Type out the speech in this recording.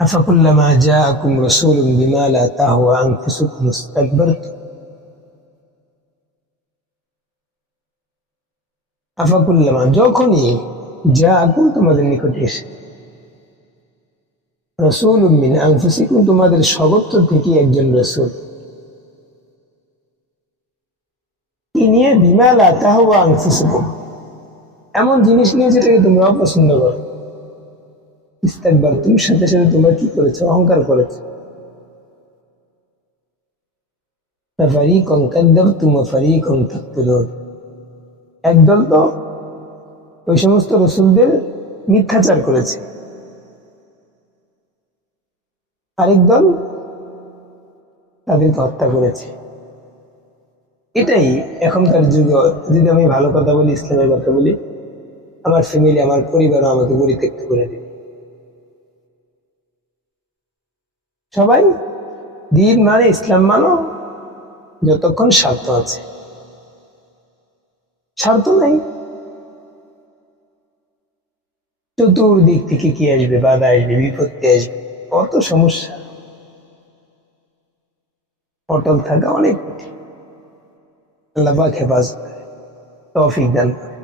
আফাকুল্লামা জাআকুম রাসূলুম বিমা লা তাহওয়া আনফুসুকুম ইস্তাকবারতুম আফাকুল্লামা যখনই জাআকুম তোমাদের নিকটে এসে রাসূলুম মিন আনফুসিকুম তোমাদের স্বগোত্র থেকে একজন রাসূল কি নিয়ে বিমা লা তাহওয়া আনফুসুকুম এমন জিনিস নিয়ে যেটাকে তোমরা অপছন্দ করো ইস্তাকবারতুম সাথে সাথে তোমরা কি করেছো অহংকার করেছো ফারিকান কাযযাবতুম ওয়া ফারিকান তাকতুলুন একদল তো ওই সমস্ত রাসূলদের মিথ্যাচার করেছে আরেক দল তাদেরকে হত্যা করেছে এটাই এখনকার যুগে যদি আমি ভালো কথা বলি ইসলামের কথা বলি আমার ফ্যামিলি আমার পরিবারও আমাকে পরিত্যক্ত করে দিবে সবাই দিন মানে ইসলাম মানো যতক্ষণ স্বার্থ আছে স্বার্থ নাই চতুর্দিক থেকে কি আসবে বাধা আসবে বিপত্তি আসবে কত সমস্যা অটল থাকা অনেক কঠিন আল্লাহ পাক হেফাজত করে তৌফিক দান করে